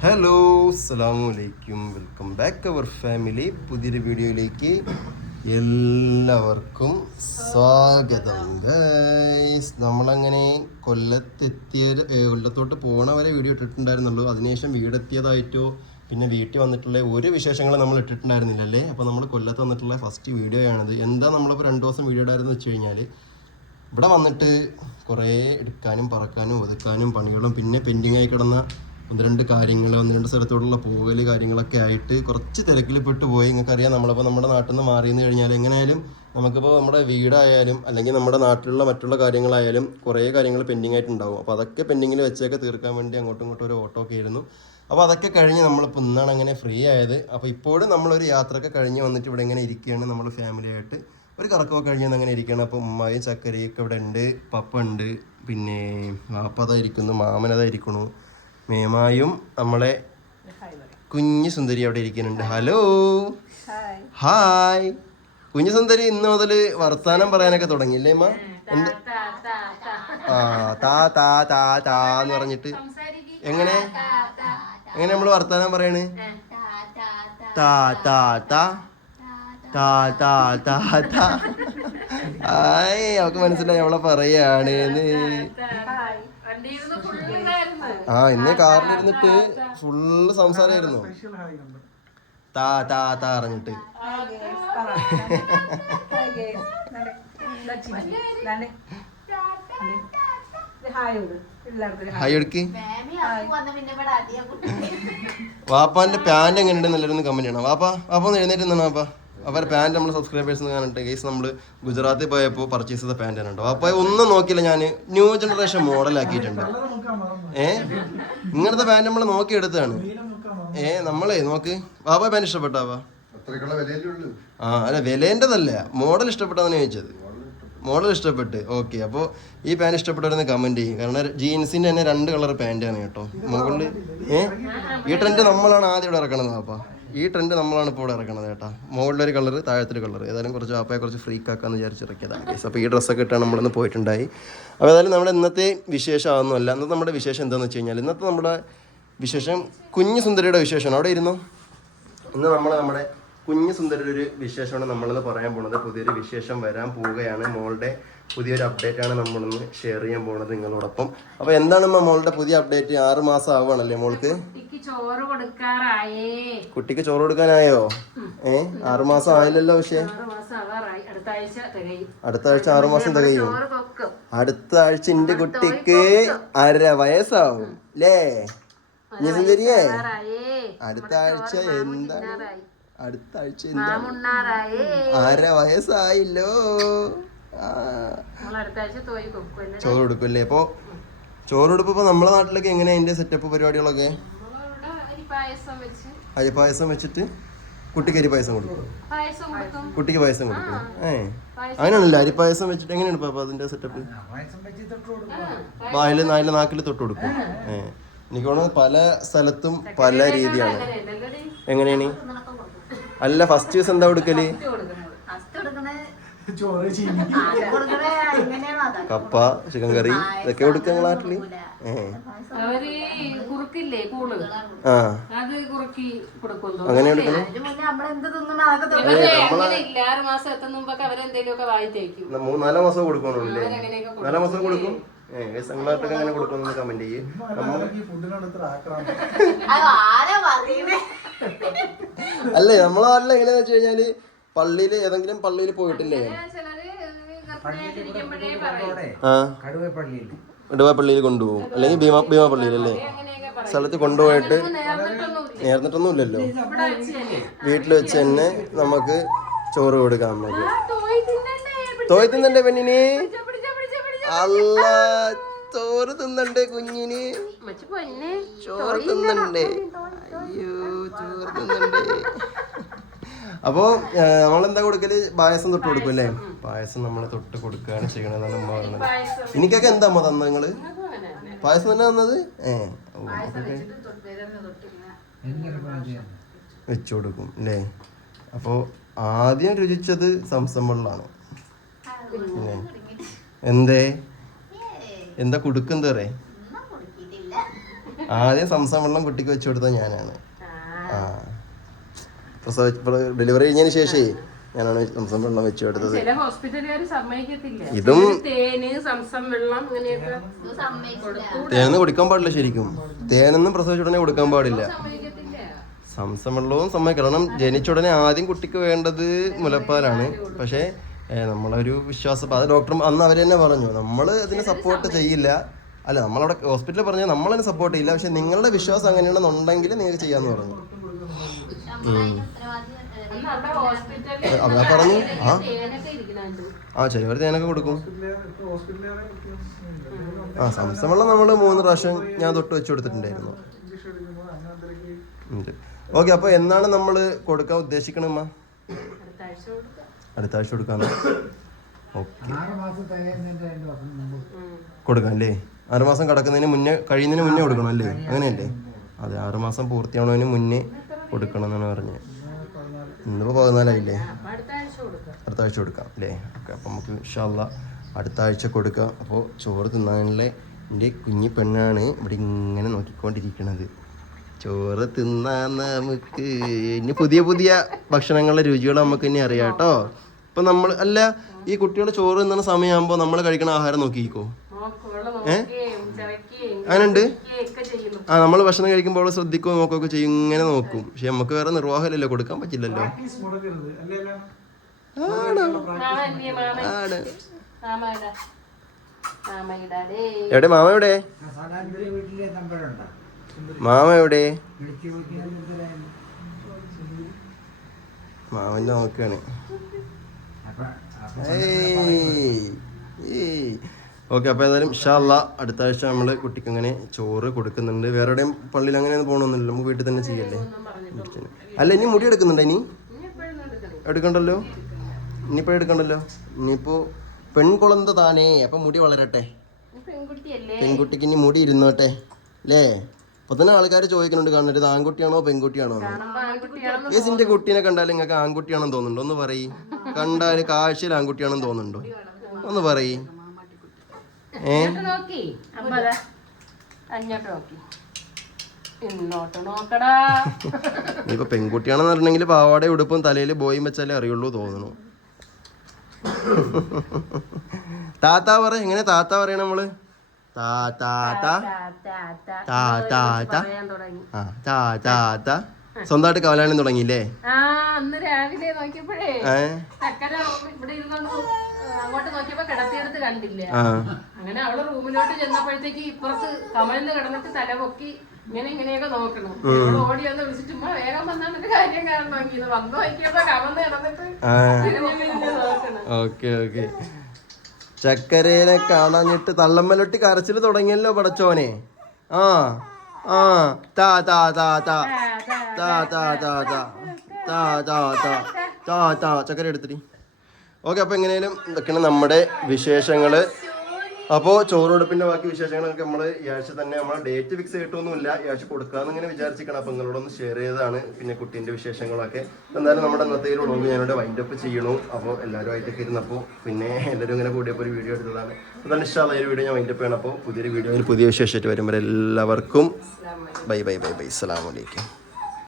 Hello അസ്സലാമലൈക്കും welcome back അവർ family പുതിയൊരു വീഡിയോയിലേക്ക് എല്ലാവർക്കും സ്വാഗതം. ഗൈസ് നമ്മളങ്ങനെ കൊല്ലത്തെത്തിയ കൊല്ലത്തോട്ട് പോണ വരെ വീഡിയോ ഇട്ടിട്ടുണ്ടായിരുന്നുള്ളൂ. അതിനുശേഷം വീടെത്തിയതായിട്ടോ പിന്നെ വീട്ടിൽ വന്നിട്ടുള്ള ഒരു വിശേഷങ്ങൾ നമ്മൾ ഇട്ടിട്ടുണ്ടായിരുന്നില്ലല്ലേ? അപ്പോൾ നമ്മൾ കൊല്ലത്ത് വന്നിട്ടുള്ള ഫസ്റ്റ് വീഡിയോ ആണിത് എന്താ നമ്മളിപ്പോൾ രണ്ട് ദിവസം വീഡിയോ ഇടായിരുന്നു വെച്ച് കഴിഞ്ഞാൽ ഇവിടെ വന്നിട്ട് കുറേ എടുക്കാനും പറക്കാനും ഒതുക്കാനും പണികളും പിന്നെ പെൻഡിങ് ആയി കിടന്ന ഒന്ന് രണ്ട് കാര്യങ്ങൾ ഒന്ന് രണ്ട് സ്ഥലത്തോടുള്ള പോകൽ കാര്യങ്ങളൊക്കെ ആയിട്ട് കുറച്ച് തിരക്കിൽ പെട്ട് പോയി. നിങ്ങൾക്കറിയാം നമ്മളിപ്പോൾ നമ്മുടെ നാട്ടിൽ നിന്ന് മാറിയെന്ന് കഴിഞ്ഞാൽ എങ്ങനെയായാലും നമുക്കിപ്പോൾ നമ്മുടെ വീടായാലും അല്ലെങ്കിൽ നമ്മുടെ നാട്ടിലുള്ള മറ്റുള്ള കാര്യങ്ങളായാലും കുറേ കാര്യങ്ങൾ പെൻഡിങ് ആയിട്ടുണ്ടാവും അപ്പോൾ അതൊക്കെ പെൻഡിങ്ങിൽ വെച്ചൊക്കെ തീർക്കാൻ വേണ്ടി അങ്ങോട്ടും ഇങ്ങോട്ടും ഒരു ഓട്ടോ ഒക്കെ ആയിരുന്നു. അപ്പോൾ അതൊക്കെ കഴിഞ്ഞ് നമ്മളിപ്പോൾ ഇന്നാണ് അങ്ങനെ ഫ്രീ ആയത്. അപ്പോൾ ഇപ്പോഴും നമ്മളൊരു യാത്രയൊക്കെ കഴിഞ്ഞ് വന്നിട്ട് ഇവിടെ ഇങ്ങനെ ഇരിക്കുകയാണ് നമ്മൾ ഫാമിലി ആയിട്ട്. ഒരു കറക്കമൊക്കെ കഴിഞ്ഞ് അങ്ങനെ ഇരിക്കുകയാണ്. അപ്പോൾ ഉമ്മായും ചക്കരയൊക്കെ ഇവിടെ ഉണ്ട്. പപ്പ ഉണ്ട്. പിന്നെ വാപ്പ അതായിരിക്കുന്നു മാമനതായിരിക്കണു മേമായും നമ്മളെ കുഞ്ഞു സുന്ദരി അവിടെ ഇരിക്കുന്നുണ്ട് ഹലോ ഹായ് കുഞ്ഞു സുന്ദരി ഇന്ന് മുതൽ വർത്താനം പറയാനൊക്കെ തുടങ്ങിയില്ലേ അമ്മ എന്ത് ആ താ താ താ താ എന്ന് പറഞ്ഞിട്ട് എങ്ങനെ എങ്ങനെ നമ്മൾ വർത്താനം പറയണ് താ താ താ താ താ താ താ ആയ് അവക്ക് മനസ്സിലായി അവളെ പറയാണ് ആ ഇന്ന് കാറിലിരുന്നിട്ട് ഫുള്ള് സംസാരമായിരുന്നു താ താ താ അറിഞ്ഞിട്ട് ഹായ് എടുക്ക് വാപ്പാന്റെ പാന്റ് എങ്ങനെയുണ്ട് നല്ലൊരു കമന്റ് ചെയ്യണം വാപ്പ വാപ്പ ഒന്ന് എഴുന്നേറ്റ് നിന്നാണ് വാപ്പ അവരുടെ പാന്റ് നമ്മൾ സബ്സ്ക്രൈബേഴ്സ് കാണിട്ട്. ഗൈസ് നമ്മൾ ഗുജറാത്തിൽ പോയപ്പോൾ പർച്ചേസ് ചെയ്ത പാന്റ് ആണ് കേട്ടോ വാപ്പ ഒന്നും നോക്കിയില്ല ഞാൻ ന്യൂ ജനറേഷൻ മോഡൽ ആക്കിയിട്ടുണ്ട്. ഏ? ഇങ്ങനത്തെ പാന്റ് നമ്മൾ നോക്കി എടുത്തതാണ്. ഏ നമ്മളെ നോക്ക്. ബാബ പാന്റ് ഇഷ്ടപ്പെട്ടാവാ ആ അല്ല വിലേന്റെതല്ല മോഡൽ ഇഷ്ടപ്പെട്ടാന്ന് ചോദിച്ചത്. മോഡൽ ഇഷ്ടപ്പെട്ട്. ഓക്കെ അപ്പോൾ ഈ പാന്റ് ഇഷ്ടപ്പെട്ടവരെന്ന് കമന്റ് ചെയ്യും. കാരണം ജീൻസിന്റെ തന്നെ രണ്ട് കളർ പാന്റാണ് കേട്ടോ. മുകളിൽ ഏ? ഈ ട്രെൻഡ് നമ്മളാണ് ആദ്യം ഇവിടെ ഇറക്കണത് പാപ്പ ഈ ട്രെൻഡ് നമ്മളാണ് ഇപ്പോൾ ഇവിടെ ഇറക്കണത് കേട്ടോ. മുകളിലൊരു കളർ താഴത്തൊരു കളർ ഏതായാലും കുറച്ച് ആപ്പയെ കുറച്ച് ഫ്രീക്ക് ആക്കാന്ന് വിചാരിച്ച് ഇറക്കിയതാണ് അപ്പോൾ ഈ ഡ്രസ്സൊക്കെ ഇട്ടാണ് നമ്മളിന്ന് പോയിട്ടുണ്ടായി. അപ്പോൾ ഏതായാലും നമ്മുടെ ഇന്നത്തെ വിശേഷം അതൊന്നുമല്ല ഇന്നത്തെ നമ്മുടെ വിശേഷം എന്താണെന്ന് വെച്ച് കഴിഞ്ഞാൽ ഇന്നത്തെ നമ്മുടെ വിശേഷം കുഞ്ഞു സുന്ദരിയുടെ വിശേഷമാണ്. അവിടെ ഇരുന്നു? ഇന്ന് നമ്മൾ നമ്മുടെ കുഞ്ഞു സുന്ദരിയുടെ ഒരു വിശേഷമാണ് നമ്മളിന്ന് പറയാൻ പോകുന്നത് പുതിയൊരു വിശേഷം വരാൻ പോവുകയാണ്. മോളുടെ പുതിയൊരു അപ്ഡേറ്റ് ആണ് നമ്മളിന്ന് ഷെയർ ചെയ്യാൻ പോകുന്നത് നിങ്ങളോടൊപ്പം. അപ്പോൾ എന്താണ് മോളുടെ പുതിയ അപ്ഡേറ്റ് ആറ് മാസം ആവുകയാണല്ലേ മോൾക്ക്? കൊടുക്കാറായേ. കുട്ടിക്ക് ചോറ് കൊടുക്കാനായോ? ഏ? ആറുമാസം ആയില്ലല്ലോ പക്ഷേ. അടുത്ത ആഴ്ച ആറുമാസം തികയും. അടുത്ത ആഴ്ച എന്റെ കുട്ടിക്ക് അര വയസ്സാവും. അല്ലേ സുന്ദരിയേ അടുത്ത ആഴ്ച എന്താ? അടുത്ത ആഴ്ച അര വയസ്സായില്ലോ. ചോറ് ആഴ്ച തോയി കൊക്കും ചോറ് കൊടുപ്പ് ഇപ്പൊ നമ്മളെ നാട്ടിലൊക്കെ എങ്ങനെയാ അതിന്റെ സെറ്റപ്പ് പരിപാടികളൊക്കെ? അരി പായസം വെച്ചിട്ട് കുട്ടിക്ക് അരി പായസം കൊടുക്കും. കുട്ടിക്ക് പായസം കൊടുക്കും. ഏ. അങ്ങനെയാണല്ലോ അരി പായസം വെച്ചിട്ട് എങ്ങനെയാണ് പാപ്പ അതിന്റെ സെറ്റപ്പ് വായിൽ നാലിൽ നാക്കിൽ തൊട്ട് കൊടുക്കും. ഏ. എനിക്ക് തോന്നുന്നത് പല സ്ഥലത്തും പല രീതിയാണ്. എങ്ങനെയാണ്? അല്ല ഫസ്റ്റ് ദിവസം എന്താ കൊടുക്കൽ? കപ്പ ചിക്കൻ കറി ഇതൊക്കെ കൊടുക്കുക നിങ്ങളെ നാട്ടിൽ? അവർ കുറുക്കില്ലേ കൂൾ ആ. അത് കുറുക്കി കൊടുക്കും. അങ്ങനെ ഇവർ അങ്ങനെയില്ല ആറ് മാസം എത്തുന്ന മുമ്പൊക്കെ അവരെന്തേലും ഒക്കെ വായി തേക്കും. ന- നാലാം മാസം കൊടുക്കണല്ലേ നാലാം മാസം കൊടുക്കും? നാട്ടിലൊക്കെ അങ്ങനെ കൊടുക്കുന്നു കമന്റ് ചെയ്യും. അല്ലേ നമ്മളെ നാട്ടിൽ എങ്ങനെയാന്ന് വെച്ച് കഴിഞ്ഞാൽ പള്ളിയിൽ ഏതെങ്കിലും പള്ളിയിൽ പോയിട്ടില്ലേ? ചിലര് ഗർഭിണിയായിട്ടിരിക്കുമ്പോഴേ പറയും. ആ. പള്ളിയിൽ കൊണ്ടുപോകും. അല്ലെങ്കിൽ ഭീമ ഭീമപ്പള്ളിയിൽ അല്ലേ സ്ഥലത്ത് കൊണ്ടുപോയിട്ട് നേർന്നിട്ടൊന്നും നേർന്നിട്ടൊന്നും ഇല്ലല്ലോ ഇവിടെ വീട്ടിൽ വെച്ച് തന്നെ നമുക്ക് ചോറ് കൊടുക്കാൻ നമുക്ക്. തോയ് തിന്നണ്ടേ? പെണ്ണിന്? അല്ല ചോറ് തിന്നണ്ടേ കുഞ്ഞിന്? ചോറ് തിന്നണ്ടേ? അയ്യോ ചോറ് തിന്നണ്ടേ? അപ്പോ നമ്മളെന്താ കൊടുക്കൽ? പായസം തൊട്ട് കൊടുക്കും അല്ലേ പായസം നമ്മൾ തൊട്ട് കൊടുക്കുകയാണ് ചെയ്യണമെന്നാണ് ഉമ്മ പറഞ്ഞത്. എനിക്കൊക്കെ എന്താ അമ്മ തന്നത് നിങ്ങൾ? പായസം തന്നെ തന്നത്? വെച്ചു കൊടുക്കും അല്ലേ അപ്പോൾ ആദ്യം രുചിച്ചത് സംസം വെള്ളമാണ് എന്തേ? എന്താ കുടുക്കെന്താ ആദ്യം സംസം വെള്ളം കുട്ടിക്ക് വെച്ചു കൊടുത്ത ഞാനാണ്. പ്രസവ ഡെലിവറി കഴിഞ്ഞതിന് ശേഷേ ഞാനാണ് സംസം വെള്ളം വെച്ചു എടുത്തത്. ചില ഹോസ്പിറ്റലുകാർ സമ്മതിക്കത്തില്ല. ഇതും തേന് സംസം വെള്ളം തേനൊന്നും കുടിക്കാൻ പാടില്ല ശരിക്കും. തേനൊന്നും പ്രസവിച്ച ഉടനെ കൊടുക്കാൻ പാടില്ല. സംസം വെള്ളവും സമ്മതിക്കണം കാരണം ജനിച്ച ഉടനെ ആദ്യം കുട്ടിക്ക് വേണ്ടത് മുലപ്പാലാണ്. പക്ഷേ നമ്മളൊരു വിശ്വാസം. അത് ഡോക്ടർ അന്ന് അവർ തന്നെ പറഞ്ഞു. നമ്മൾ അതിനെ സപ്പോർട്ട് ചെയ്യില്ല. അല്ല നമ്മളവിടെ ഹോസ്പിറ്റലിൽ പറഞ്ഞാൽ നമ്മളതിനെ സപ്പോർട്ട് ചെയ്യില്ല. പക്ഷെ നിങ്ങളുടെ വിശ്വാസം അങ്ങനെയാണെന്നുണ്ടെങ്കിൽ നിങ്ങൾക്ക് ചെയ്യാമെന്ന് പറഞ്ഞു. അതാ പറഞ്ഞു? ആ. ആ ചിലവർ തേനൊക്കെ കൊടുക്കും. ആ സംസം വെള്ളം നമ്മൾ മൂന്ന് പ്രാവശ്യം ഞാൻ തൊട്ട് വെച്ച് കൊടുത്തിട്ടുണ്ടായിരുന്നു. ഓക്കെ അപ്പൊ എന്നാണ് നമ്മൾ കൊടുക്കാൻ ഉദ്ദേശിക്കണമ്മ അടുത്ത ആഴ്ച കൊടുക്കാൻ അടുത്ത ആഴ്ച കൊടുക്കാന്ന് ഓക്കെ ആറ് മാസം തികയുന്നതിന്റെ രണ്ട് വർഷം മുമ്പ് ഉം. കൊടുക്കാം അല്ലേ ആറുമാസം കടക്കുന്നതിന് മുന്നേ കഴിയുന്നതിന് മുന്നേ കൊടുക്കണം അല്ലേ? അങ്ങനെയല്ലേ? അതെ ആറുമാസം പൂർത്തിയാവുന്നതിന് മുന്നേ കൊടുക്കണം എന്നാണ് പറഞ്ഞത്. ഇന്നിപ്പോൾ പതിനാലായില്ലേ? അടുത്ത ആഴ്ച കൊടുക്കാം അല്ലേ? ഓക്കെ അപ്പം നമുക്ക് ഇൻഷാല്ല അടുത്ത ആഴ്ച കൊടുക്കാം. അപ്പോൾ ചോറ് തിന്നാനുള്ള എന്റെ കുഞ്ഞി പെണ്ണാണ് ഇവിടെ ഇങ്ങനെ നോക്കിക്കൊണ്ടിരിക്കണത്. ചോറ് തിന്നാൻ നമുക്ക് ഇനി പുതിയ പുതിയ ഭക്ഷണങ്ങളുടെ രുചികൾ നമുക്ക് ഇനി അറിയാം കേട്ടോ. ഇപ്പം നമ്മൾ അല്ല ഈ കുട്ടികളുടെ ചോറ് തിന്നുന്ന സമയമാകുമ്പോൾ നമ്മൾ കഴിക്കണ ആഹാരം നോക്കിക്കോ. ഏ? അങ്ങനെ ഉണ്ട് അങ്ങനെയുണ്ട് ആ നമ്മൾ ഭക്ഷണം കഴിക്കുമ്പോൾ ശ്രദ്ധിക്കുകയോ നോക്കുകയൊക്കെ ചെയ്യും. ഇങ്ങനെ നോക്കും. പക്ഷെ നമുക്ക് വേറെ നിർവാഹമല്ലല്ലോ. കൊടുക്കാൻ പറ്റില്ലല്ലോ. എവിടെ മാമ ആണ്? എവിടെ? മാമ എവിടെ? മാമ എവിടെ? നോക്കാണ്. ഏയ്. അപ്പൊ ഓക്കെ അപ്പോൾ ഏതായാലും ഷാല്ല അടുത്ത ആഴ്ച നമ്മൾ കുട്ടിക്ക് അങ്ങനെ ചോറ് കൊടുക്കുന്നുണ്ട്. വേറെ എവിടെയും പള്ളിയിൽ അങ്ങനെ പോകണമെന്നില്ല നമുക്ക് വീട്ടിൽ തന്നെ ചെയ്യല്ലേ? അല്ല ഇനി മുടി എടുക്കുന്നുണ്ടോ ഇനി? എടുക്കണ്ടല്ലോ? ഇനിയിപ്പോൾ എടുക്കണ്ടല്ലോ? ഇനിയിപ്പോൾ പെൺകുളന്ത താനേ. അപ്പം മുടി വളരട്ടെ. പെൺകുട്ടിക്ക് ഇനി മുടി ഇരുന്നോട്ടെ. അല്ലേ അപ്പൊ തന്നെ ആൾക്കാർ ചോദിക്കുന്നുണ്ട് കാണുന്നത് ആൺകുട്ടിയാണോ പെൺകുട്ടിയാണോ ഏസിന്റെ കുട്ടീനെ കണ്ടാൽ നിങ്ങൾക്ക് ആൺകുട്ടിയാണെന്ന് തോന്നുന്നുണ്ടോ? ഒന്ന് പറയ്. കണ്ടാൽ കാഴ്ചയിൽ ആൺകുട്ടിയാണെന്ന് തോന്നുന്നുണ്ടോ? ഒന്ന് പറയ്. നോക്കി. അമ്പതാ? അങ്ങോട്ട് നോക്കി. ഇന്നോട്ട് നോക്കടാ. ഇനിയിപ്പോ പെൺകുട്ടിയാണെന്ന് പറഞ്ഞെങ്കിൽ പാവാടെ ഉടുപ്പും തലയിൽ ബോയും വെച്ചാലേ അറിയുള്ളൂ തോന്നുന്നു. താത്ത പറ എങ്ങനെ താത്ത പറയണ നമ്മൾ? താ താ താ. താ താ താ. പറയാൻ തുടങ്ങി. ആ താ താ താ. സ്വന്തമായിട്ട് കവലാണി തുടങ്ങിയില്ലേ? ആ അന്ന് രാവിലെ നോക്കിയപ്പോഴേ ഇവിടെ ഇരുന്നോണ്ട് അങ്ങോട്ട് നോക്കിയപ്പോ കിടത്തിയെടുത്ത് കണ്ടില്ല? അങ്ങനെ അവൾ റൂമിലോട്ട് ചെന്നപ്പോഴത്തേക്ക് ഇപ്പുറത്ത് കമലിന്ന് കിടന്നിട്ട് തല പൊക്കി ഇങ്ങനെ ഇങ്ങനെയൊക്കെ നോക്കണം. അവൾ ഓടി വന്ന് വിളിച്ചിട്ട് ഉമ്മ വേഗം വന്നാണ് ഒരു കാര്യം കാരണം നോക്കിയത് വന്ന് നോക്കിയപ്പോ കമന്ന് കിടന്നിട്ട് നോക്കണം. Okay okay. ചക്കരേനെ കാണാഞ്ഞിട്ട് തള്ളമ്മലൊട്ടി കരച്ചിൽ തുടങ്ങിയല്ലോ പടച്ചോനെ. ആ ആ. താ താ താ താ. താ താ താ താ താ. താ താ താ. താ ചക്കര എടുത്തിട്ട് ഓക്കെ അപ്പോൾ എങ്ങനെയാലും ഇതൊക്കെയാണ് നമ്മുടെ വിശേഷങ്ങൾ. അപ്പോൾ ചോറുടുപ്പിന്റെ ബാക്കി വിശേഷങ്ങളൊക്കെ നമ്മൾ ഈ ആഴ്ച തന്നെ നമ്മൾ ഡേറ്റ് ഫിക്സ് ചെയ്തിട്ടൊന്നുമില്ല. ഈ ആഴ്ച കൊടുക്കാമെന്ന് ഇങ്ങനെ വിചാരിച്ചിരിക്കണം. അപ്പോൾ നിങ്ങളോടൊന്ന് ഷെയർ ചെയ്തതാണ്. പിന്നെ കുട്ടീന്റെ വിശേഷങ്ങളൊക്കെ. എന്തായാലും നമ്മുടെ ഇന്നത്തെ ഒരു വ്ളോഗ് ഞാനിവിടെ വൈൻഡ് അപ്പ് ചെയ്യണു. അപ്പോൾ എല്ലാവരും ആയിട്ടൊക്കെ ഇരുന്നപ്പോൾ പിന്നെ എല്ലാവരും ഇങ്ങനെ കൂടിയപ്പോൾ ഒരു വീഡിയോ എടുത്തതാണ്. അതാണ് ഇഷ്ടമുള്ള ഒരു വീഡിയോ ഞാൻ വൈൻഡ് അപ്പ് ചെയ്യണം. അപ്പോൾ പുതിയൊരു വീഡിയോ പുതിയ വിശേഷമായിട്ട് വരുമ്പോൾ എല്ലാവർക്കും ബൈ ബൈ ബൈ ബൈ. അസ്സാം അലൈക്കും.